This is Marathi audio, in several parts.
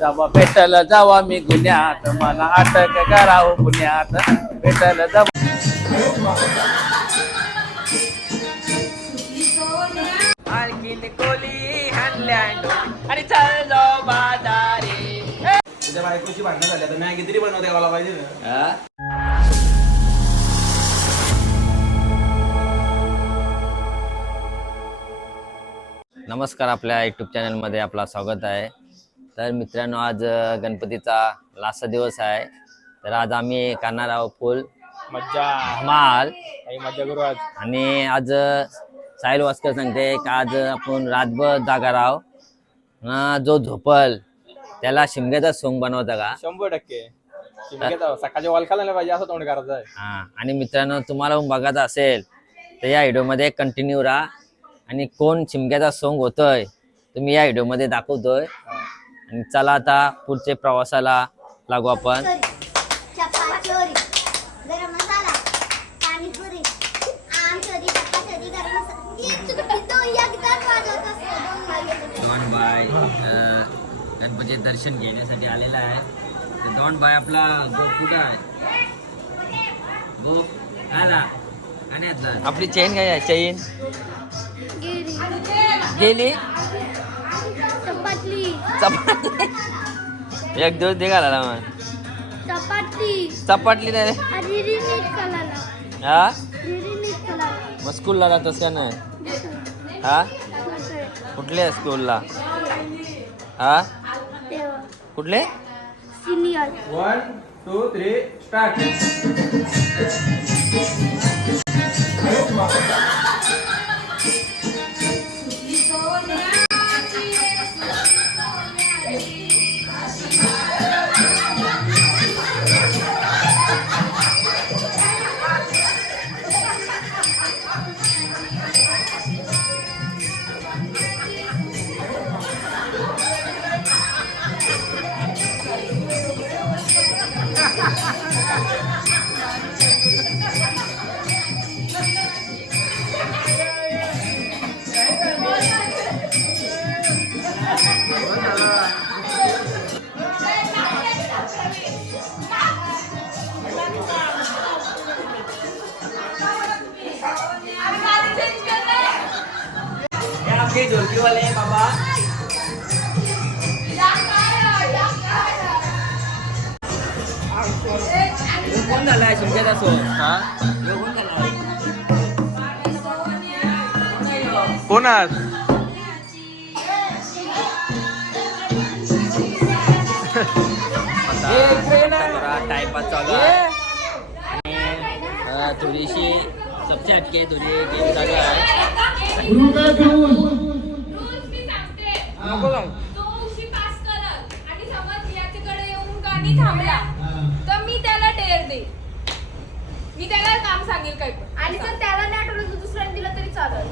जावा भेटल जावा मी गुन्ह्यात. मला अटक करावं पुण्यात भेटल जावा. आणखीन कोली हॅन्डलँड आणि चल जाऊ बाजारी. तुझ्या बायकोची भांडणं झाली आता मॅगी तरी बनवता यायला पाहिजे ना. हा? नमस्कार आपल्या यूट्यूब चॅनलमध्ये आपला स्वागत आहे. तर मित्रांनो आज गणपतीचा लास्ट दिवस आहे. तर आज आम्ही करणार आहोत फुल मज्जा. धमाल काही मज्जा करू आज. आणि आज साहिल वास्कर सांगते की आज आपण रातभर जागा राव. जो झोपल त्याला शिमग्याचा सोंग बनवता का? शंभर टक्के. शिमग्याचा सकाळच्या वाल खायला पाहिजे असं तोंड करायचं आहे. हा आणि मित्रांनो तुम्हाला पण बघायचं असेल तर या व्हिडिओमध्ये कंटिन्यू राहा. आणि कोण चिमक्याचा सोंग होतोय तुम्ही या व्हिडिओमध्ये दाखवतोय. आणि चला आता पुढचे प्रवासाला लागू आपण. दोन डॉन बाय गणपती दर्शन घेण्यासाठी आलेला आहे. तर डॉन बाय आपला गो कुठं आहे? गो आला आणि आपली चेन काय आहे? चेन गेली? चपाती. एक दिवस दे घालायला मग. चपातली चपाटली नाही रे. कलाला हा? रिरी नीट कलाला मग स्कूलला जातोस का नाही? हा? कुठले स्कूलला हा? कुठले? Senior. One two three start कोण झालाय शिमक्याचा सोंग कोण झालाय कोण आज टाइमपास चालू आहे आणि थोडीशी सबसे अटके थोडी गेम चालू आहे आणि येऊन थांबला तर मी त्याला डेअर दे मी त्याला काम सांगेल काही पण आणि जर त्याला नाही आठवलं तर दुसऱ्याने दिलं तरी चालेल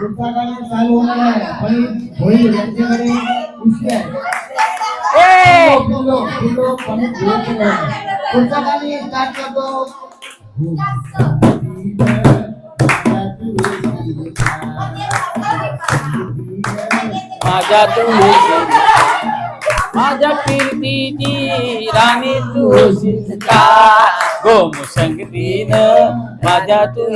पुढचा चालू होणार आहे. पण होईल यांच्याकडे उशी आहे. स्टार्ट करतो. माझ्या तू माझ्या कीर्तीची राणी तू होशील का? गोम संगतीन माझ्या तू.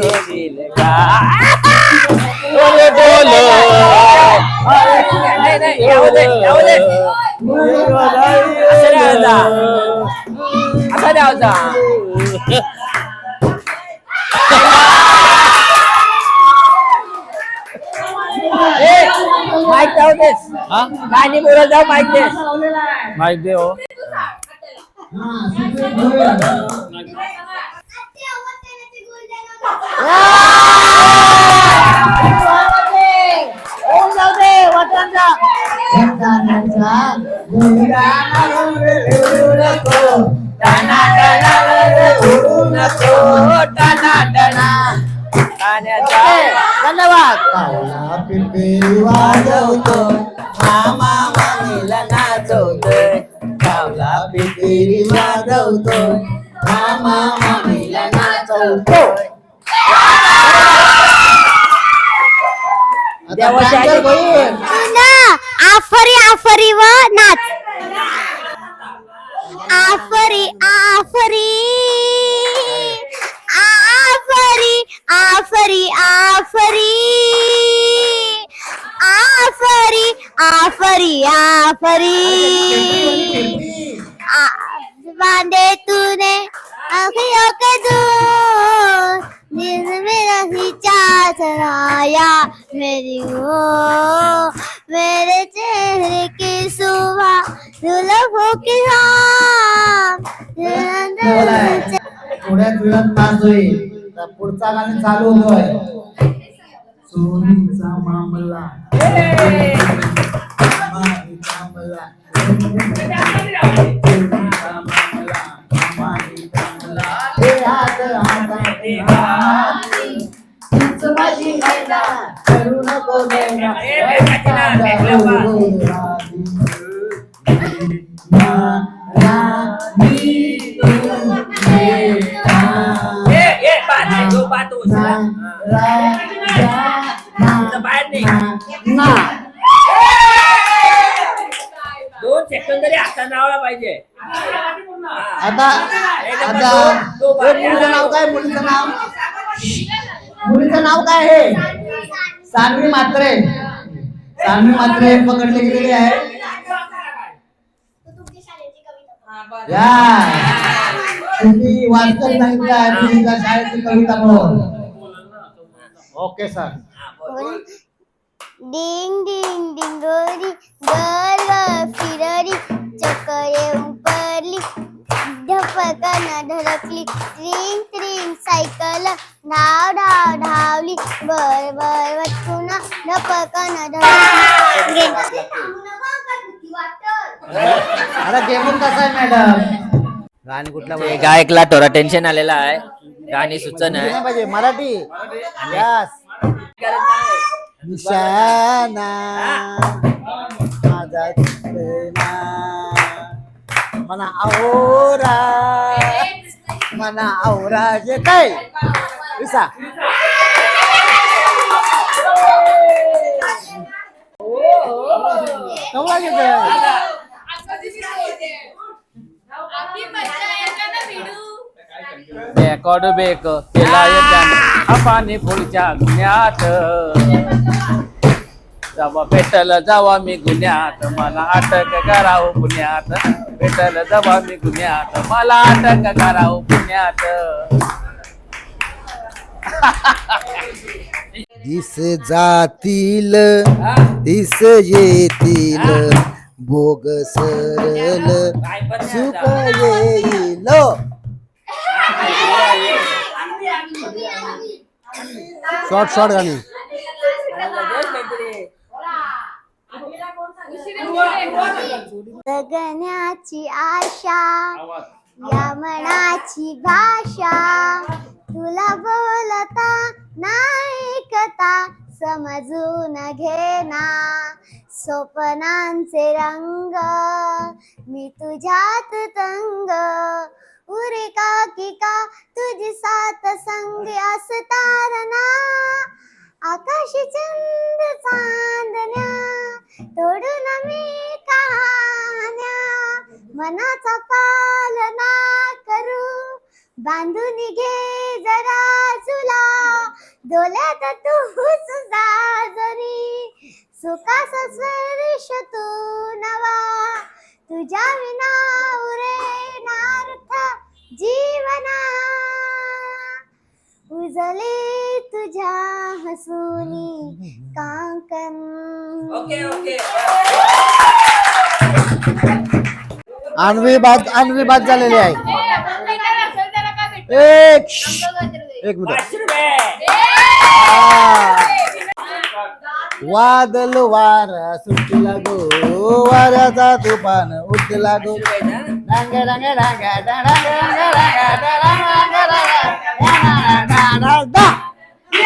असं द्यावचा माईक जाऊ देस गाणी बोलत जाऊ माईक देस माईक दे धन्यवाद. पिंपरी वाजवतो मामा मामीला नाचवतोय. वाजवतो मामा मामीला होईल. आफरी आफरी व नाच. आफरी आफरी. आफरी आफरी आफरी. आफरी आफरी आफरी. आ- बांधे तूने आँखों के दूर। दिल में रही चाहत आया मेरी वो। मेरे चेहरे की सुबह दुल्हों की. थोड्याच वेळात नाच होईल. पुढचा गाणं चालू होतोय. सोनीचा मामला. आता मुलीचं नाव काय? मुलीचं नाव? मुलीचं नाव काय आहे सानवी मात्रे. सानवी मात्रे पकडले गेलेले आहे. या. तुम्ही वाचताना सांगितलं आहे तुमच्या शाळेची कविता म्हणून. ओके सर डिंग डिंग डिंगोरी गर फिरली चक्कर येऊन धपकन धडकली ट्रिंग ट्रिंग सायकल. धाव धाव धावली. बर बर धपकन धडकली आता गेमून कसं आहे मॅडम? गाणी कुठला गायकला थोडा टेन्शन आलेला आहे. गाणी सुचन आहे. पाहिजे? मराठी? यस. निशाना. माझा चेहरा. मला आवरा. मला आवरा जे काय? विसा. कमला घेत बेक केला पाणी पुढच्या गुन्ह्यात जेव्हा भेटल जावा मी गुन्ह्यात. मला अटक करावं पुण्यात भेटल जावा मी गुन्ह्यात. मला अटक करावं पुण्यात दिस जातील दिस येतील. भोग सरल सुख येईल. शॉर्ट शॉर्ट गाणी. जगण्याची आशा या मनाची भाषा तुला बोलता नायकता समजून घेना स्वप्नांचे रंग. मी तुझ्यात तंग उरे का की का तुझी सात संग असतारना आकाशी चंद चांदण्या तोडून मी कहाण्या. मनाचा पालना करू बांधून घे जरा तुला डोल्यात तूच जरी सुखाचा स्पर्श तू नवा. तुझ्या विना उरे नार्थ जीवना. उजले तुझ्या हसूनी कांकन आणवी बाद आणवी बाद झालेली आहे एक एक मिनिट वादल वारा सुटला गो वाऱ्याचा तुफान उठला गो डांग डांग डांग डांग डांग डांग डांग डांग डांग डांग डांग डांग.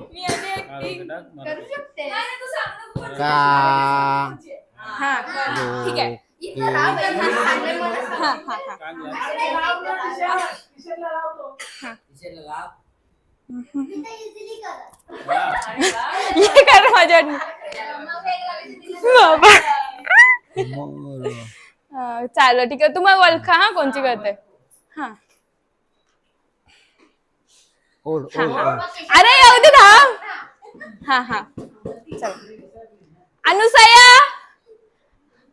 मी आधी acting करू शकते. तू सांग ना, का? हा ठीक आहे. इथं राहा बाई, मला सांगलंय मला सांग. हा. हा हा इथं easily करा. मग. मोर. हा, चालेल ठीक आहे. तुम्हाला ओळखा हा कोणची करते? हा. ओढ ओढ ओढ. अरे येऊ दे थांब हा हा. चल. अनुसया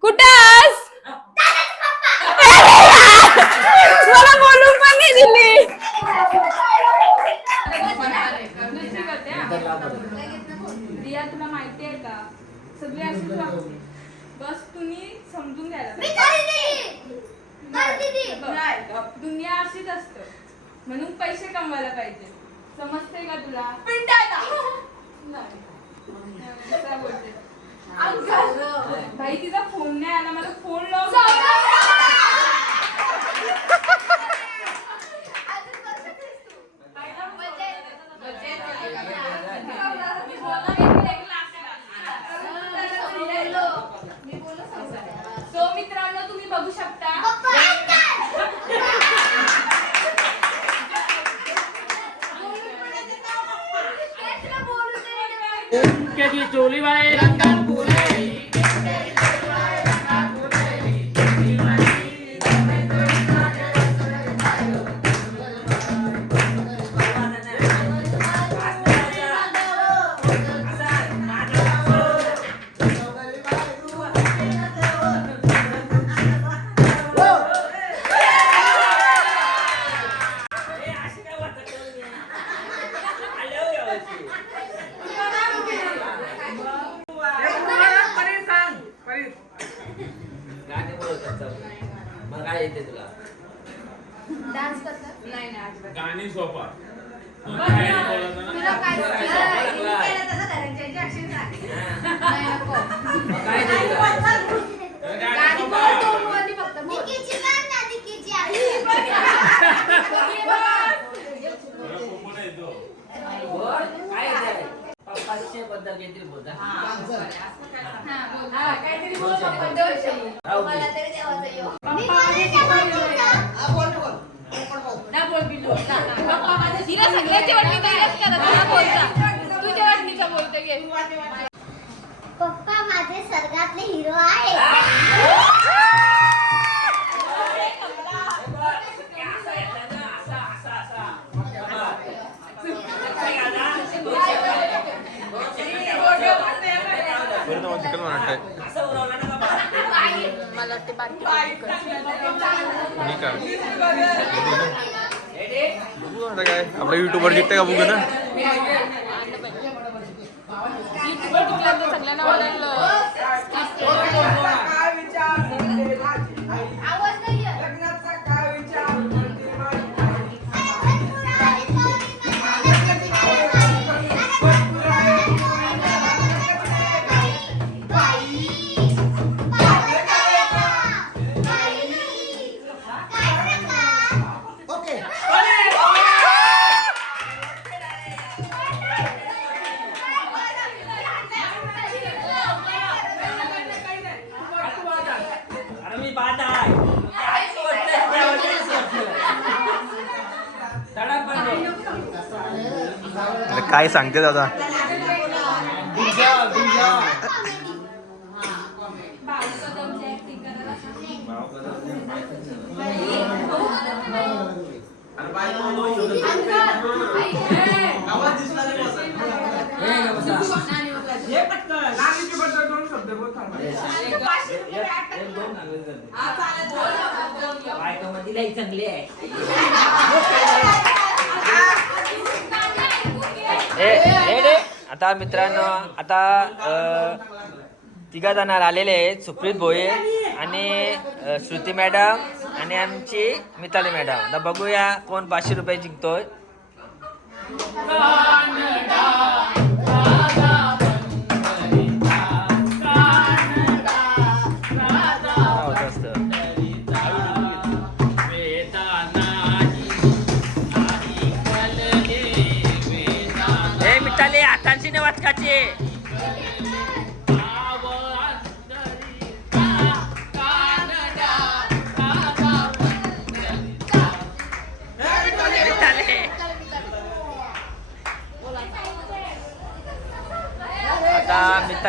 कुठे आहेस? मला नाही दिली रिया तुला माहिती आहे का सगळे अशीच वागते बस तुम्ही समजून घ्यायला मी करीन ती. कर दीदी. बघ, दुनिया अशीच असतं म्हणून पैसे कमवायला पाहिजे समजते का तुला नाही. दुसरा बोलते. भाई तिचा फोन नाही आला मला फोन लाव अजून करू शकतेस तू. मजा येते. मी बोलू समजते. सो मित्रांनो तुम्ही बघू शकता पप्पा, ऐका. तेच ना बोलू दे. गाणे आपला युट्यूबवर जिथे का बघू ना? सगळ्यांना काय सांगते दादा? बायकोमध्ये लई चांगली आहे. हे आता मित्रांनो आता तिघा जणांना आलेले आहेत सुप्रीत भोये आणि श्रुती मॅडम आणि आमची मिताली मॅडम. आता बघूया कोण पाचशे रुपये जिंकतोय.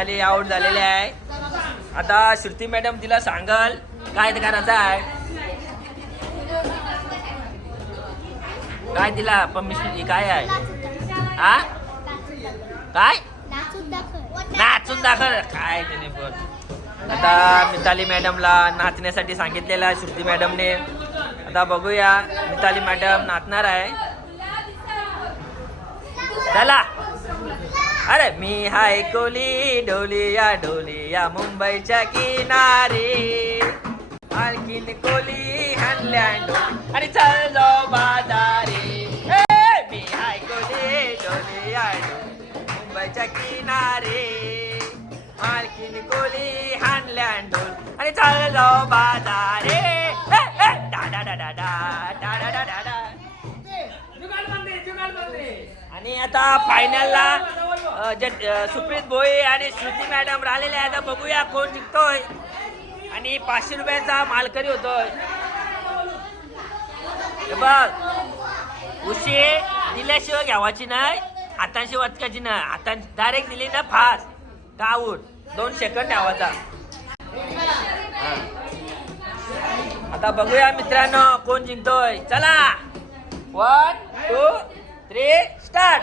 आता आउट झालेले आहे. आता श्रुती मॅडम तिला सांगाल काय करायचं आहे? काय तिला परमिशन काय आहे? हा काय? नाचून नाचून दाखल. काय तिने पण आता मिताली मॅडमला नाचण्यासाठी सांगितलेलं आहे श्रुती मॅडमने आता बघूया मिताली मॅडम नाचणार आहे. चला. अरे मी हाय कोली डोलिया डोलिया मुंबईच्या किनारी. आणखीन कोली हनलँड आणि चल जाऊ बाजारी मी हाय कोली ढोलिया मुंबईच्या किनारी. आणखीन कोली हनलँड आणि चल जाऊ बाजारी आणि आता फायनलला सुप्रीत भोई आणि श्रुती मॅडम राहिलेले आहे आता बघूया कोण जिंकतोय. आणि पाचशे रुपयाचा मालकरी होतोय. बघ. उशी दिल्याशिवाय घ्यावाची नाही हातांशी वाचकाची नाही. हातां डायरेक्ट दिली ना फास्ट का आऊट दोन सेकंड ठेवायचा. आता बघूया मित्रांनो कोण जिंकतोय. चला. वन टू थ्री स्टार्ट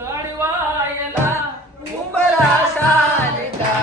कडवायला उंबरा शालिका.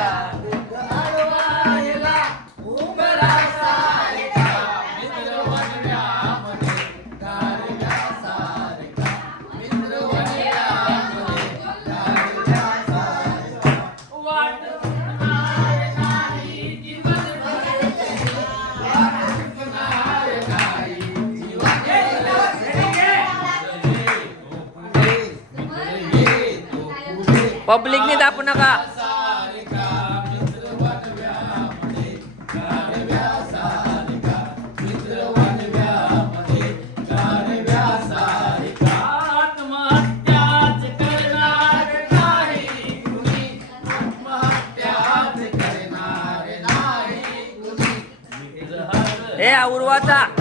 पब्लिकने दाबू नका. ए उर्वाचा.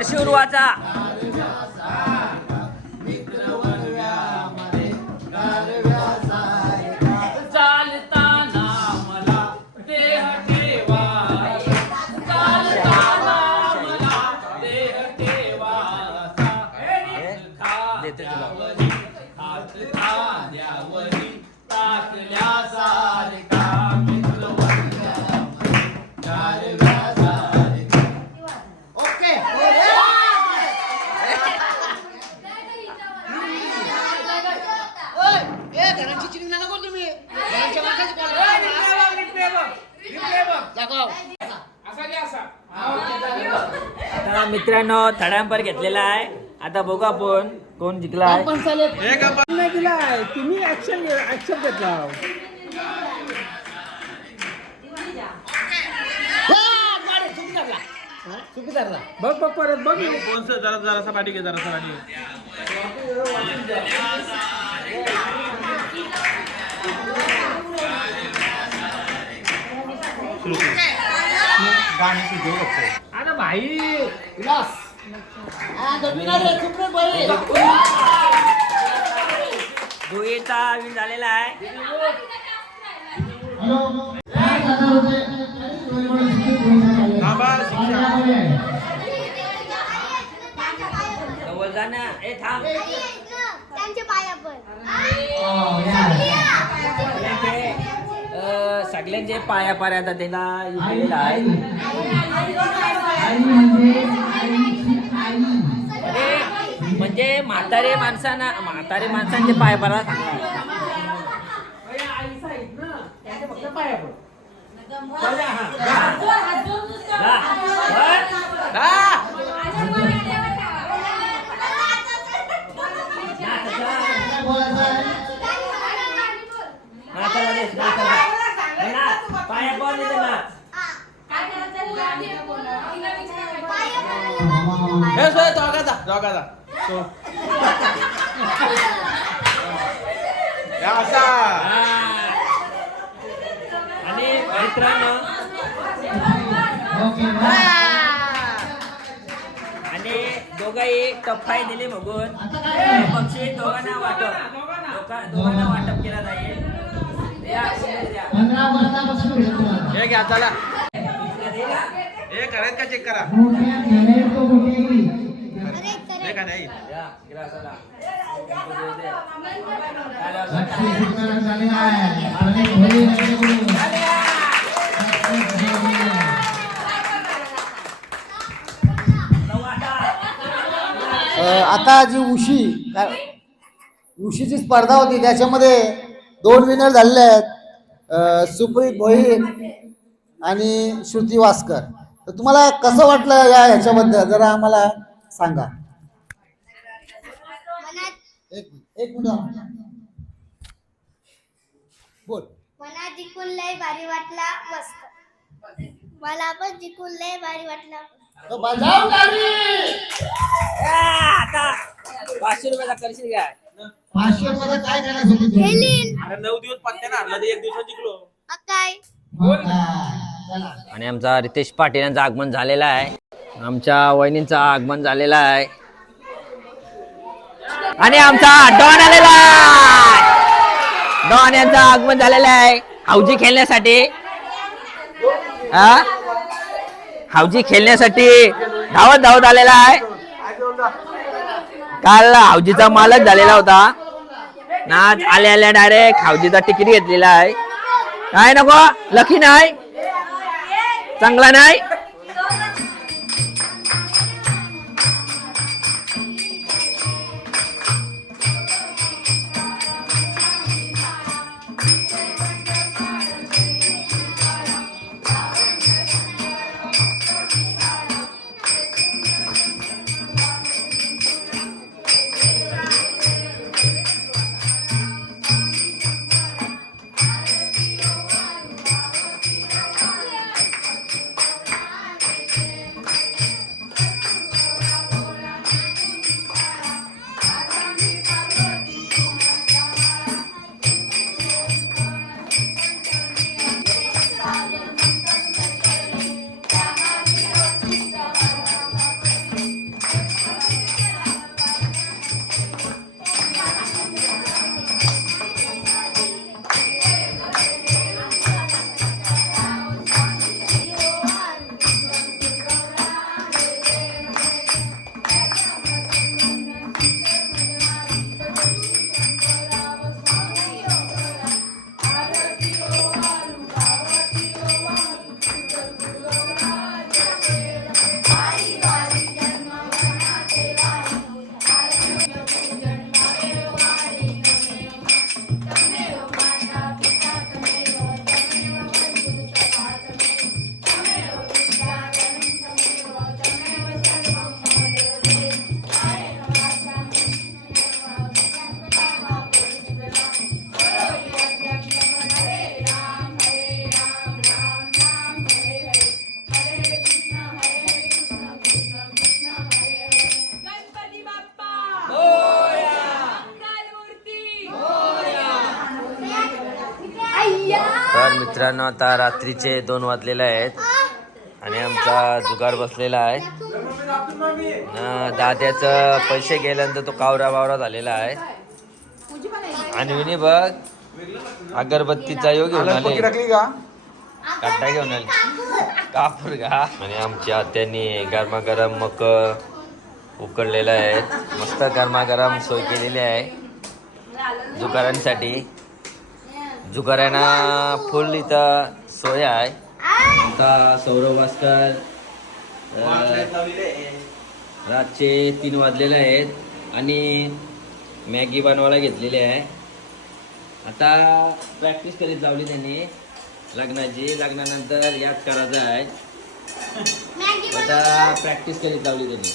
वर्ष उर्वाचा. मित्रांनो थडांपर घेतलेला आहे. आता बघू आपण कोण जिंकला आहे तुम्ही ऍक्शन ऍक्शन घेतला. बघ बघ परत बघ. कोण जरा जरासा पाठी घे जरासा पाठी अरे भाई विलास. हा. दुहेचा विन झालेला आहे. जवळ जा ना. ए थांब. त्यांच्या पाया पण. सगळ्यांचे पाया पाऱ्या आता त्याला दिलेला आई म्हणजे आईची म्हातारे माणसांना म्हातारे माणसांचे पाय बरा पाया पण हे सोय दोघाचा दोघाचा तो. या असा. आणि मित्रांनो. आणि दोघंही टप्पाई दिले बघून? बक्षीस दोघांना वाटप. दोघा- दोघांना वाटप केला जाईल. हे घ्या चला. का चेक करा. का नाही? आता जी उशी काय- उशीची स्पर्धा होती त्याच्यामध्ये दोन विनर झालेले आहेत. सुप्रीत भोईर आणि श्रुती वास्कर. तर तुम्हाला कसं वाटलं या ह्याच्याबद्दल? जरा आम्हाला सांगा. मनात एक एक मिनिट. बोल. मनात जिंकून लय भारी वाटला मस्त. मला पण जिंकून लय भारी वाटला. तो बजाव गाडी! आता पाचशे रुपयाचा करशील काय पाचशे मध्ये काय अरे नऊ दिवस पत्ते ना हरला एक दिवसात जिंकलो. मग काय? आणि आमचा रितेश पाटील यांचं आगमन झालेलं आहे. आमच्या वहिनींचं आगमन झालेलं आहे. आणि आमचा डॉन आलेला आहे. डॉन यांचं आगमन झालेलं आहे. हाऊजी खेळण्यासाठी. हा? हाऊजी खेळण्यासाठी धावत धावत आलेला आहे. काल हाऊजीचा मालक झालेला होता. ना आज आल्या आल्या डायरेक्ट हाऊजीचा तिकीट घेतलेला आहे. काय नको लकी नाही. चांगला मित्रांनो आता रात्रीचे दोन वाजलेले आहेत आणि आमचा जुगार बसलेला आहे. न दाद्याचं पैसे गेल्यानंतर तो कावरा बावरा झालेला आहे. आणि विनी बघ अगरबत्तीचा योग घेऊन आले. काटा घेऊन आले. कापूर का? आणि आमच्या आत्यानी गरमागरम मक उकडलेलं आहे मस्त गरमागरम सोय केलेली आहे. जुगारांसाठी. जुगारांना फुल इथं सोय आहे. आता सौरभ भास्कर रातचे तीन वाजलेले आहेत आणि मॅगी बनवायला घेतलेली आहे. आता प्रॅक्टिस करीत लावली त्यांनी. लग्नाची लग्नानंतर याद करायचं आहे. आता प्रॅक्टिस केली लावली त्यांनी.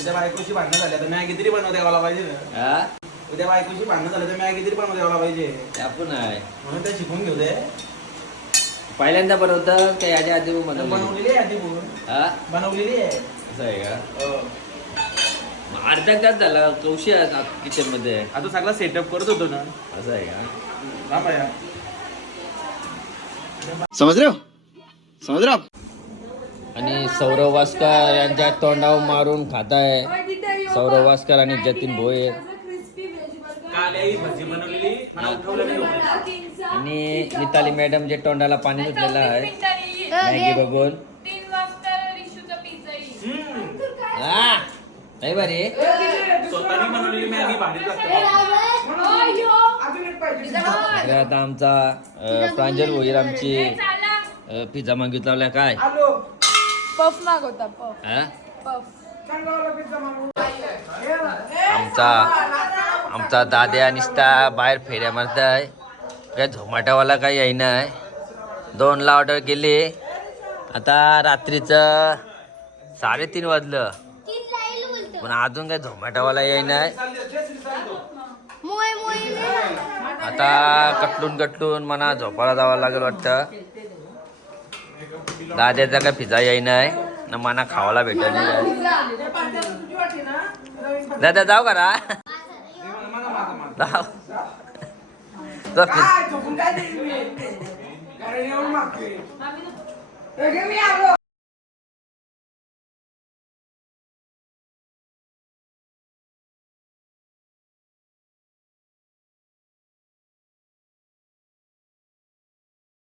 उद्या बायकोची भांडणं झाली तर मॅगी तरी बनवता यायला पाहिजे ना. हा? उद्या बायकोची भांडणं झाली तर मॅगी तरी बनवता यायला पाहिजे ते आपण आहे. म्हणून ते शिकून घेऊ दे. पहिल्यांदा बनवतं का याच्या आधी पण बनवलं बनवलेली आहे आधी हा? बनवलेली आहे. असं आहे का? हो. मग अर्धा तास झाला कौशी किचनमध्ये? आता सगळा सेटअप करत होतो ना. असं आहे का? हा बाया. समज रे हो? समज रे हो? आणि सौरव वास्कर यांच्या तोंडावर मारून खात आहे सौरव वास्कर आणि जतीन भोये काल आई भाजी बनवलेली मला उठवलं नाही लवकर. आणि मिताली मॅडम जे तोंडाला पाणी सुटलेलं आहे मॅगी बघून. तीन वाजता रिशूचा पिझ्झा येईल हम्म. हा नाही बरे. स्वतःनी बनवलेली मॅगी भाजी लागते इकडे आता आमचा अं, प्रांजल भोईर आमची चला पिझ्झा मागितला काय? पफ मागवता पफ हा? पफ. आमचा आमचा दाद्या निसता बाहेर फेऱ्या मारताय काय झोमॅटोवाला काही येईना आहे. दोनला ऑर्डर केली. आता रात्रीचं साडेतीन वाजलं. पण अजून काय झोमॅटोवाला येईना आहे. आता कटलून कटलून मला झोपायला जावं लागेल वाटतं. दाद्याचा काय फिजा येईना आहे. ना मना खावायला भेटत नाही. दादा जाऊ का ना जाऊ.